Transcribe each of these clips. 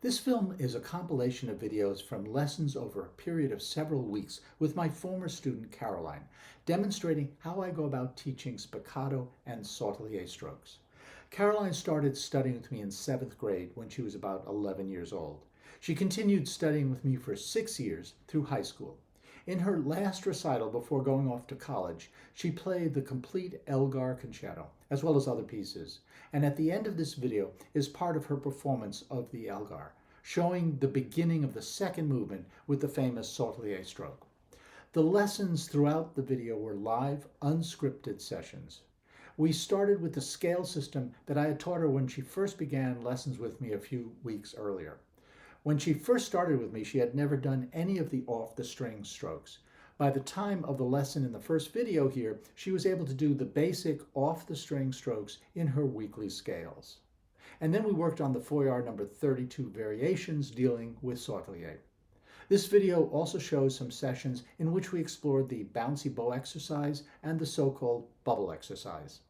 This film is a compilation of videos from lessons over a period of several weeks with my former student Caroline, demonstrating how I go about teaching spiccato and sautille strokes. Caroline started studying with me in 7th grade when she was about 11 years old. She continued studying with me for 6 years through high school. In her last recital before going off to college, she played the complete Elgar concerto, as well as other pieces, and at the end of this video is part of her performance of the Elgar, showing the beginning of the second movement with the famous sautille stroke. The lessons throughout the video were live, unscripted sessions. We started with the scale system that I had taught her when she first began lessons with me a few weeks earlier. When she first started with me, she had never done any of the off-the-string strokes. By the time of the lesson in the first video here, she was able to do the basic off-the-string strokes in her weekly scales. And then we worked on the Foyard number 32 variations dealing with sautille. This video also shows some sessions in which we explored the bouncy bow exercise and the so-called bubble exercise.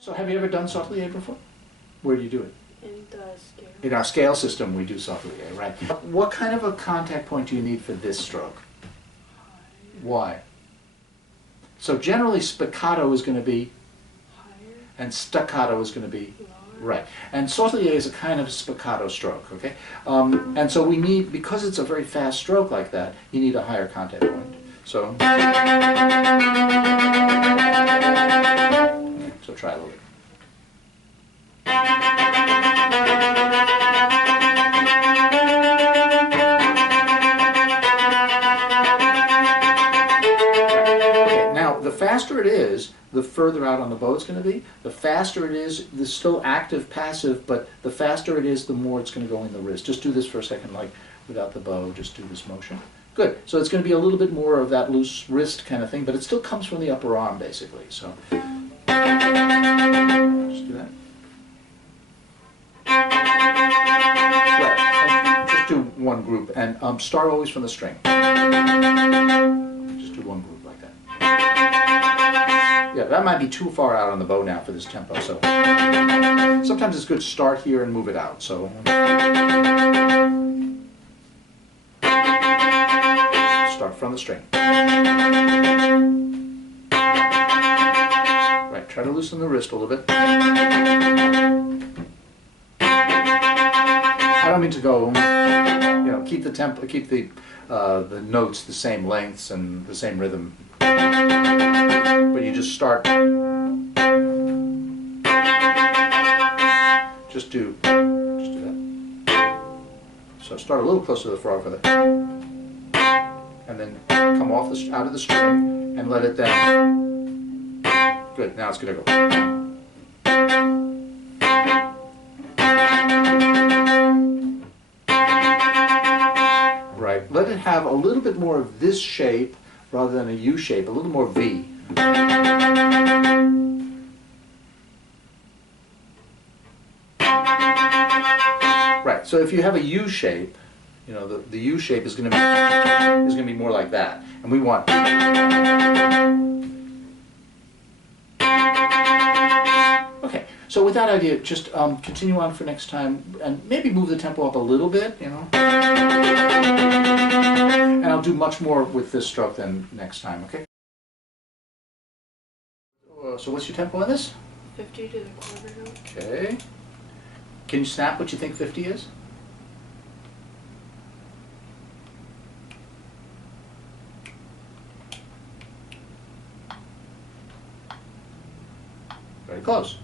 So have you ever done sautille before? Where do you do it? In the scale. In our scale system, we do sautille, right? What kind of a contact point do you need for this stroke? High. Why? So generally spiccato is going to be Higher. and staccato is going to be Lower. right. And sautille is a kind of spiccato stroke, okay? And so we need, because it's a very fast stroke like that, you need a higher contact point. So try a little bit. Okay, now the faster it is, the further out on the bow it's going to be. The faster it is, the still active, passive, but the faster it is, the more it's going to go in the wrist. Just do this for a second, like without the bow, just do this motion. Good. So it's going to be a little bit more of that loose wrist kind of thing, but it still comes from the upper arm, basically. So just do that. Right. And just do one group, and start always from the string. Just do one group like that. Yeah. Yeah, that might be too far out on the bow now for this tempo, so sometimes it's good to start here and move it out. So start from the string. Right, try to loosen the wrist a little bit. I don't mean to go, keep the tempo, keep the notes the same lengths and the same rhythm. But you just start. Just do that. So start a little closer to the frog with it, and then come off out of the string and let it down. Good. Now it's going to go. Right. Let it have a little bit more of this shape rather than a U shape, a little more V. Right. So if you have a U shape, the U shape is going to be more like that, and we want. Okay. So with that idea, just continue on for next time, and maybe move the tempo up a little bit, And I'll do much more with this stroke than next time, okay? So what's your tempo on this? 50 to the quarter note. Okay. Can you snap what you think 50 is? Very close.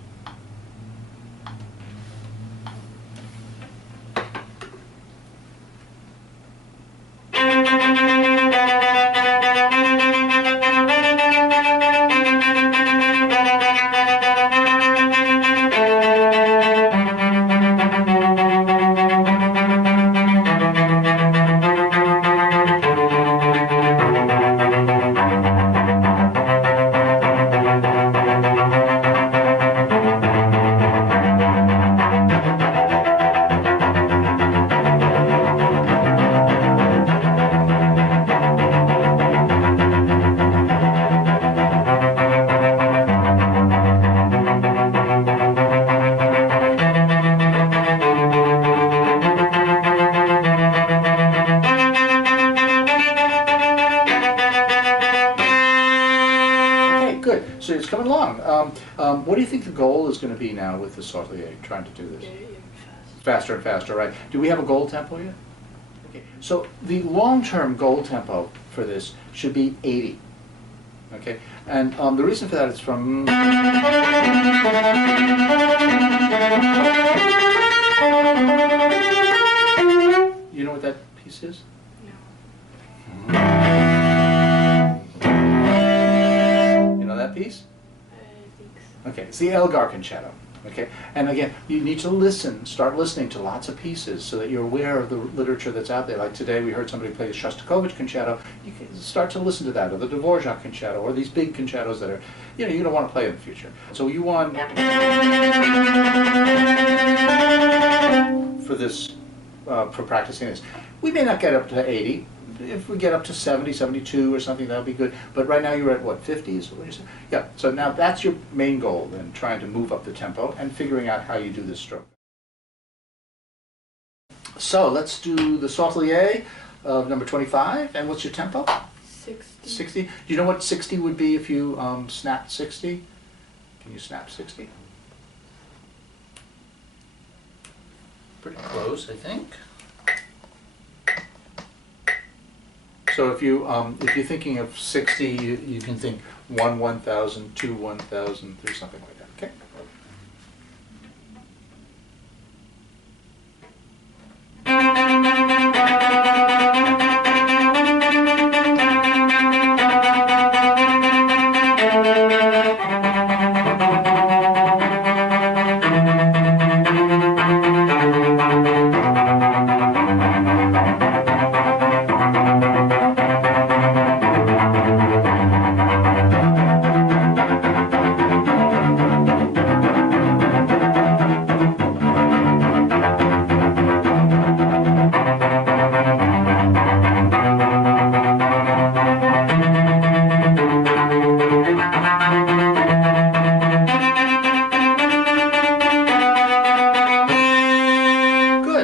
Good. So it's coming along. What do you think the goal is going to be now with the sautille, trying to do this? Faster and faster, right? Do we have a goal tempo yet? Okay. So the long-term goal tempo for this should be 80. Okay. And the reason for that is from. You know what that piece is? That piece? I think so. Okay, it's the Elgar concerto. Okay, and again, you need to start listening to lots of pieces so that you're aware of the literature that's out there. Like today, we heard somebody play the Shostakovich concerto. You can start to listen to that, or the Dvorak concerto, or these big concertos that are, you're going to want to play in the future. So you want for this, for practicing this. We may not get up to 80. If we get up to 70, 72 or something, that'll be good. But right now you're at what, 50 is what you said? Yeah, so now that's your main goal, then, trying to move up the tempo and figuring out how you do this stroke. So let's do the sautille of number 25. And what's your tempo? 60. 60. Do you know what 60 would be if you snapped 60? Can you snap 60? Pretty close, I think. So if you're thinking of 60, you can think 1 1,000, 2 1,000, 3 something like that. Okay.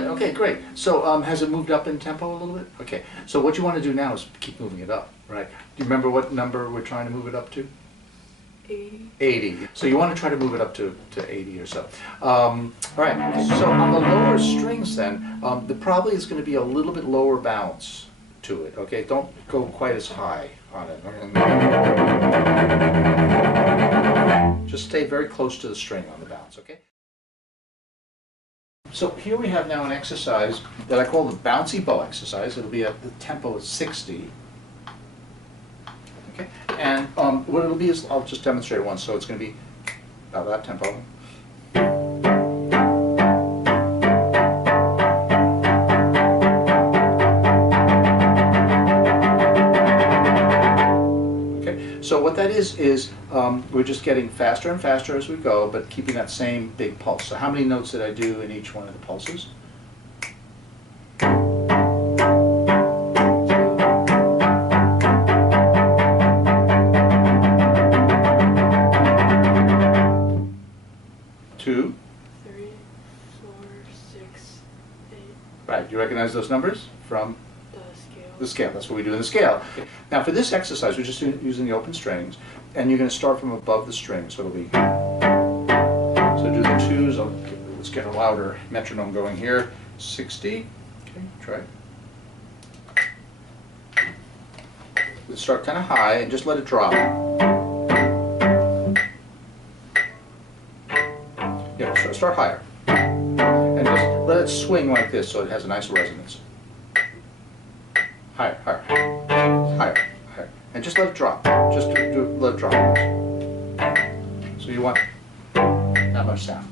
Good, okay, great. So has it moved up in tempo a little bit? Okay, so what you want to do now is keep moving it up, right? Do you remember what number we're trying to move it up to? 80. 80. So you want to try to move it up to 80 or so. All right, so on the lower strings then, there probably is going to be a little bit lower bounce to it, okay? Don't go quite as high on it. Just stay very close to the string on the bounce, okay? So here we have now an exercise that I call the bouncy bow exercise. It'll be at the tempo of 60. Okay, and what it'll be is, I'll just demonstrate it once, so it's going to be about that tempo. Okay, so what that is we're just getting faster and faster as we go, but keeping that same big pulse. So how many notes did I do in each one of the pulses? Two. 3, 4, 6, 8. Right, do you recognize those numbers from The scale. the scale? That's what we do in the scale. Now for this exercise, we're just using the open strings, and you're going to start from above the string. So it'll be, so do the twos. Let's get a louder metronome going here. 60. Okay, try. Let's start kind of high and just let it drop. Yeah, so start higher. And just let it swing like this so it has a nice resonance. Higher, higher, higher, higher. And just let it drop. Just let it drop. So you want that much sound.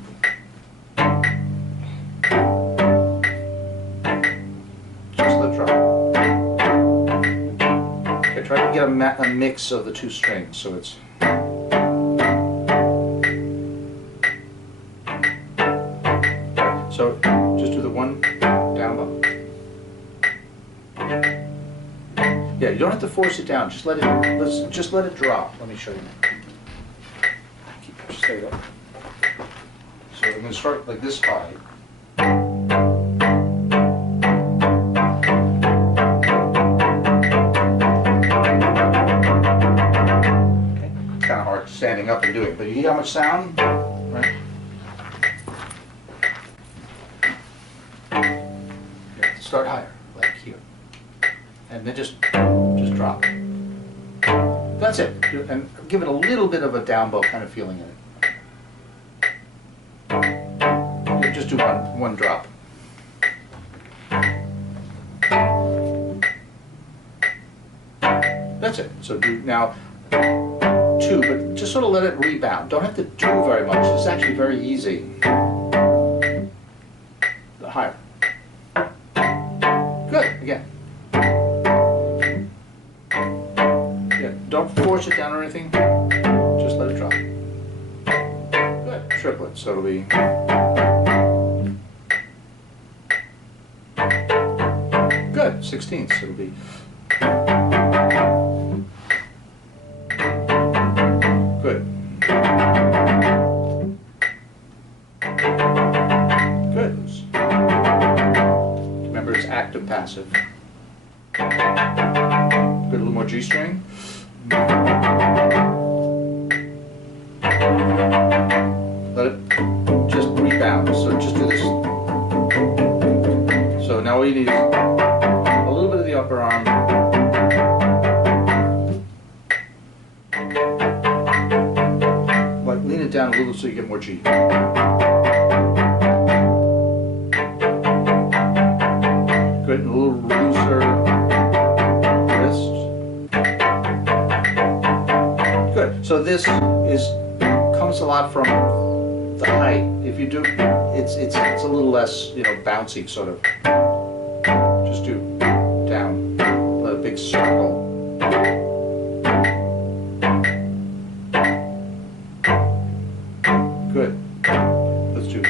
Just let it drop. Okay, try to get a mix of the two strings so it's... So just do the one down bow. Yeah, you don't have to force it down. Just let it. Just let it drop. Let me show you. Keep it straight up. So I'm going to start like this high. Okay, kind of hard standing up and doing it, but you hear how much sound, right? Start higher, like here, and then just drop. That's it, and give it a little bit of a down bow kind of feeling in it. Just do one drop. That's it. So do now two, but just sort of let it rebound. Don't have to do very much. It's actually very easy. Higher. Good, again. Yeah, don't force it down or anything, just let it drop. Good, triplet, so it'll be... Good, 16ths, it'll be... Good. Good. Remember, it's active, passive. Good, a little more G string. Let it just rebound. So just do this. So now all you need is a little bit of the upper arm. Like lean it down a little so you get more G. Good, and a little looser wrist. Good. So this comes a lot from the height. If you do, it's a little less, bouncy sort of. Just do down, let a big circle. Good. Let's do.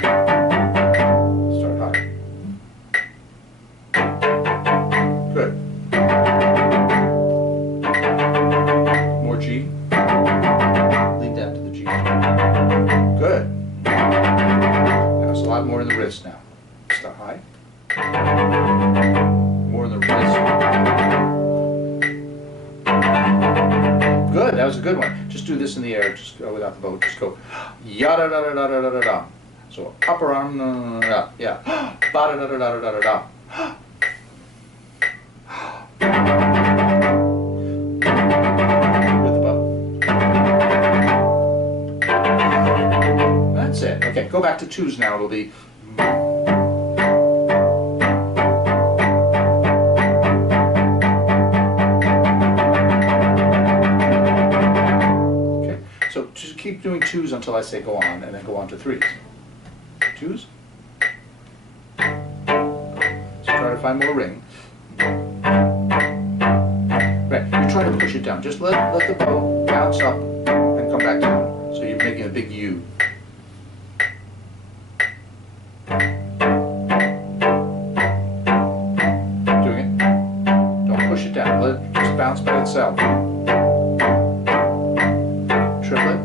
Start high. Good. More G. Lean down to the G. Good. Now it's a lot more in the wrist now. Start high. More in the wrist. Good, that was a good one. Just do this in the air, just go without the bow. Just go yada da da da da da da da. So upper arm, yeah. Ba da da da da da da da. With the bow. That's it. Okay, go back to twos now. It'll be. Okay, so just keep doing twos until I say go on, and then go on to threes. Twos. So try to find more ring. Right, you try to push it down. Just let the bow bounce up and come back down. So you're making a big U. Doing it. Don't push it down. Let it just bounce by itself. Triplet.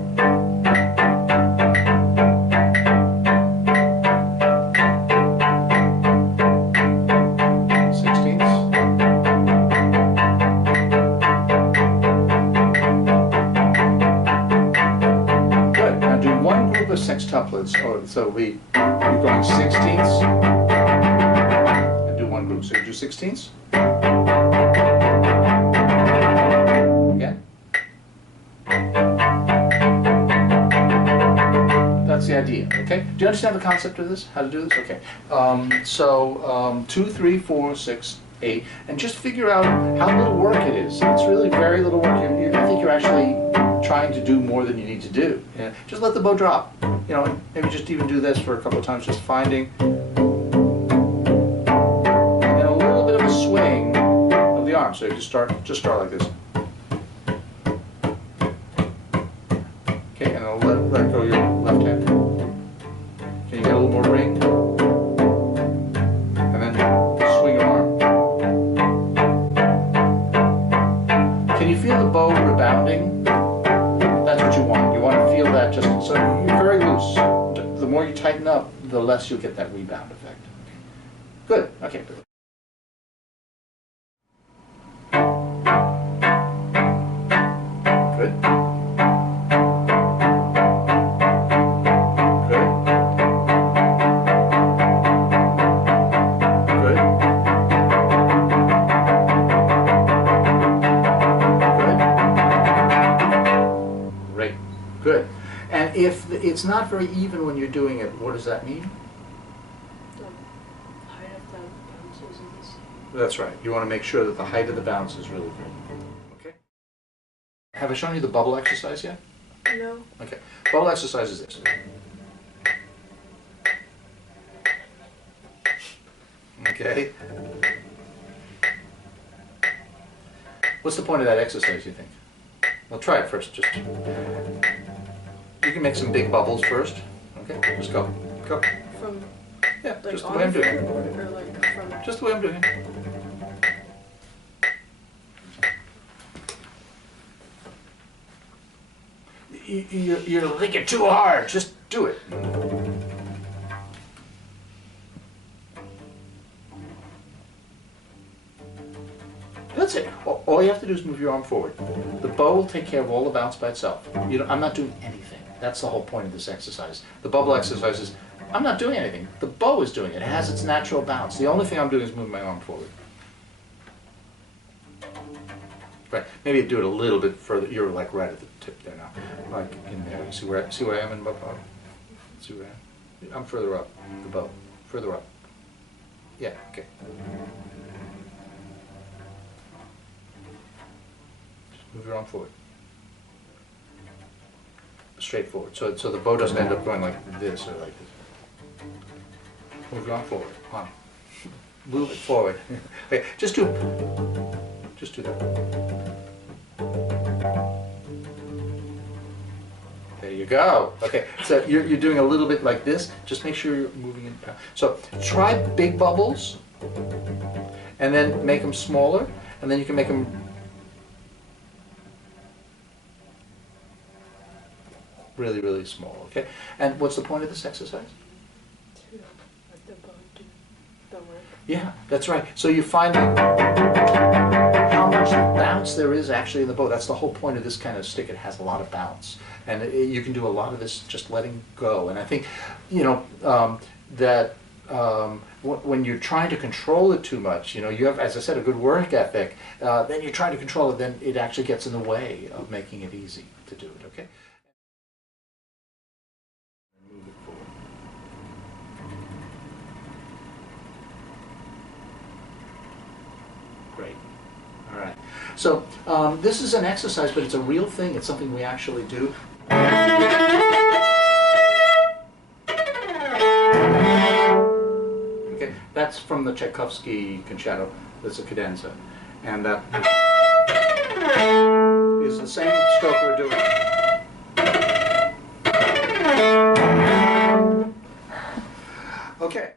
Sextuplets, so you're going sixteenths and do one group. So you do sixteenths. Again. That's the idea, okay? Do you understand the concept of this? How to do this? Okay. 2, 3, 4, 6, 8, and just figure out how little work it is. It's really very little work. I think you're actually trying to do more than you need to do. Yeah. Just let the bow drop. You know, maybe just even do this for a couple of times, just finding, and then a little bit of a swing of the arm. So you just start like this. Okay, and I'll let go your left hand. Can you get a little more ring? And then swing your arm. Can you feel the bow rebounding? That's what you want. You want to feel that just so you're very loose. The more you tighten up, the less you'll get that rebound effect. Good. Okay. Good. Good. Good. And if it's not very even when you're doing it, what does that mean? The height of the bounces in this. That's right. You want to make sure that the height of the bounce is really good. Okay. Have I shown you the bubble exercise yet? No. Okay. Bubble exercise is this. Okay. What's the point of that exercise, you think? Well, try it first. You can make some big bubbles first. Okay, just go. Go. From Yeah, like just the on way I'm doing the it. floor or like from Just the way I'm doing it. You're thinking too hard. Just do it. That's it. All you have to do is move your arm forward. The bow will take care of all the bounce by itself. I'm not doing anything. That's the whole point of this exercise. The bubble exercise is, I'm not doing anything. The bow is doing it. It has its natural bounce. The only thing I'm doing is moving my arm forward. Right. Maybe do it a little bit further. You're like right at the tip there now. Like in there. You see where I am in bow? See where I am? I'm further up. The bow. Further up. Yeah. Okay. Move your arm forward. Straight forward. So the bow doesn't end up going like this or like this. Move your arm forward. On. Move it forward. Okay, just do that. There you go. Okay, so you're doing a little bit like this. Just make sure you're moving it down. So try big bubbles, and then make them smaller, and then you can make them really, really small, okay? And what's the point of this exercise? to let the bow do the work. Yeah, that's right. So you find how much bounce there is actually in the bow. That's the whole point of this kind of stick. It has a lot of bounce. And you can do a lot of this just letting go. And I think, you know, when you're trying to control it too much, you know, you have, as I said, a good work ethic, then you're trying to control it, then it actually gets in the way of making it easy to do it, okay? Move it forward. Great. All right. So this is an exercise, but it's a real thing. It's something we actually do. Okay, that's from the Tchaikovsky concerto. That's a cadenza, and that is the same stroke we're doing. Okay.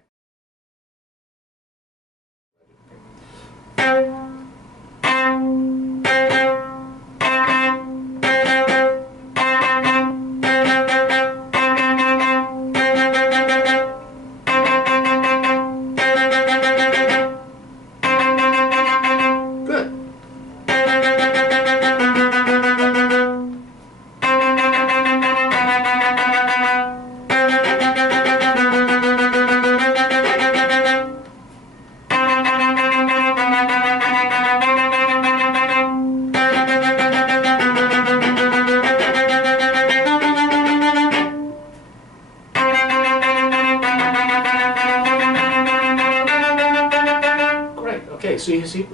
Okay, so you see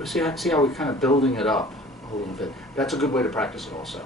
how we're kind of building it up a little bit. That's a good way to practice it also.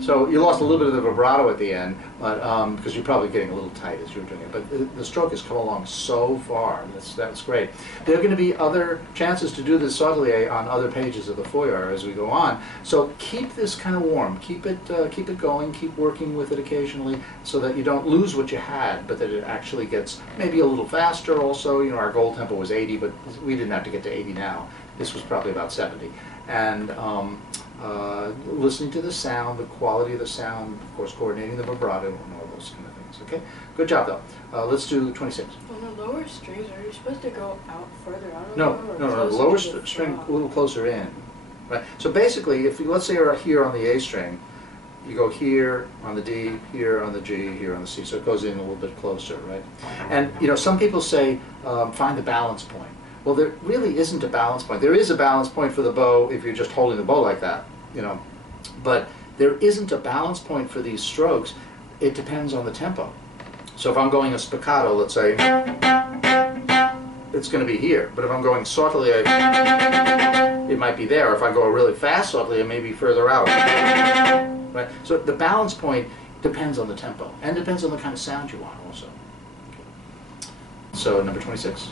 So you lost a little bit of the vibrato at the end, but because you're probably getting a little tight as you're doing it. But the stroke has come along so far. That's great. There are going to be other chances to do this sautille on other pages of the foyer as we go on. So keep this kind of warm. Keep it going. Keep working with it occasionally, so that you don't lose what you had, but that it actually gets maybe a little faster. Also, you know, our goal tempo was 80, but we didn't have to get to 80 now. This was probably about 70, and listening to the sound, the quality of the sound, of course, coordinating the vibrato and all those kind of things. Okay, good job though. Let's do 26. On the lower strings, are you supposed to go out further out? No. The lower string a little closer in. Right. So basically, if you, let's say you're here on the A string, you go here on the D, here on the G, here on the C. So it goes in a little bit closer, right? And you know, some people say find the balance point. Well, there really isn't a balance point. There is a balance point for the bow if you're just holding the bow like that, you know. But there isn't a balance point for these strokes. It depends on the tempo. So if I'm going a spiccato, let's say, it's going to be here. But if I'm going sautille, it might be there. If I go a really fast sautille, it may be further out. Right? So the balance point depends on the tempo and depends on the kind of sound you want also. So number 26.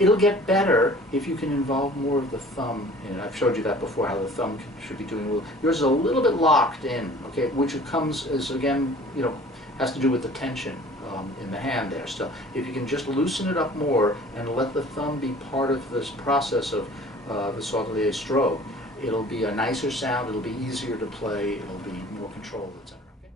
It'll get better if you can involve more of the thumb in it. I've showed you that before, how the thumb should be doing a little. Yours is a little bit locked in, okay, which comes as, again, you know, has to do with the tension in the hand there still. If you can just loosen it up more and let the thumb be part of this process of the sautille stroke, it'll be a nicer sound, it'll be easier to play, it'll be more controlled, etc. Okay?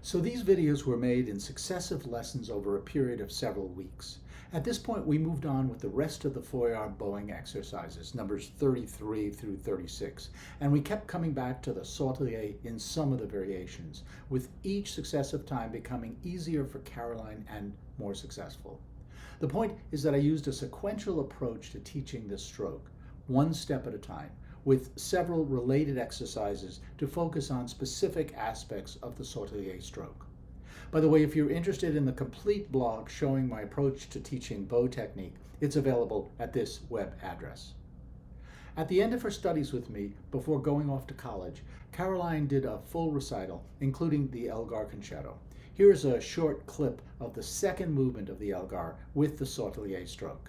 So these videos were made in successive lessons over a period of several weeks. At this point, we moved on with the rest of the four-arm bowing exercises, numbers 33 through 36, and we kept coming back to the sautier in some of the variations, with each successive time becoming easier for Caroline and more successful. The point is that I used a sequential approach to teaching this stroke, one step at a time, with several related exercises to focus on specific aspects of the sautier stroke. By the way, if you're interested in the complete blog showing my approach to teaching bow technique, it's available at this web address. At the end of her studies with me, before going off to college, Caroline did a full recital, including the Elgar concerto. Here is a short clip of the second movement of the Elgar with the sautier stroke.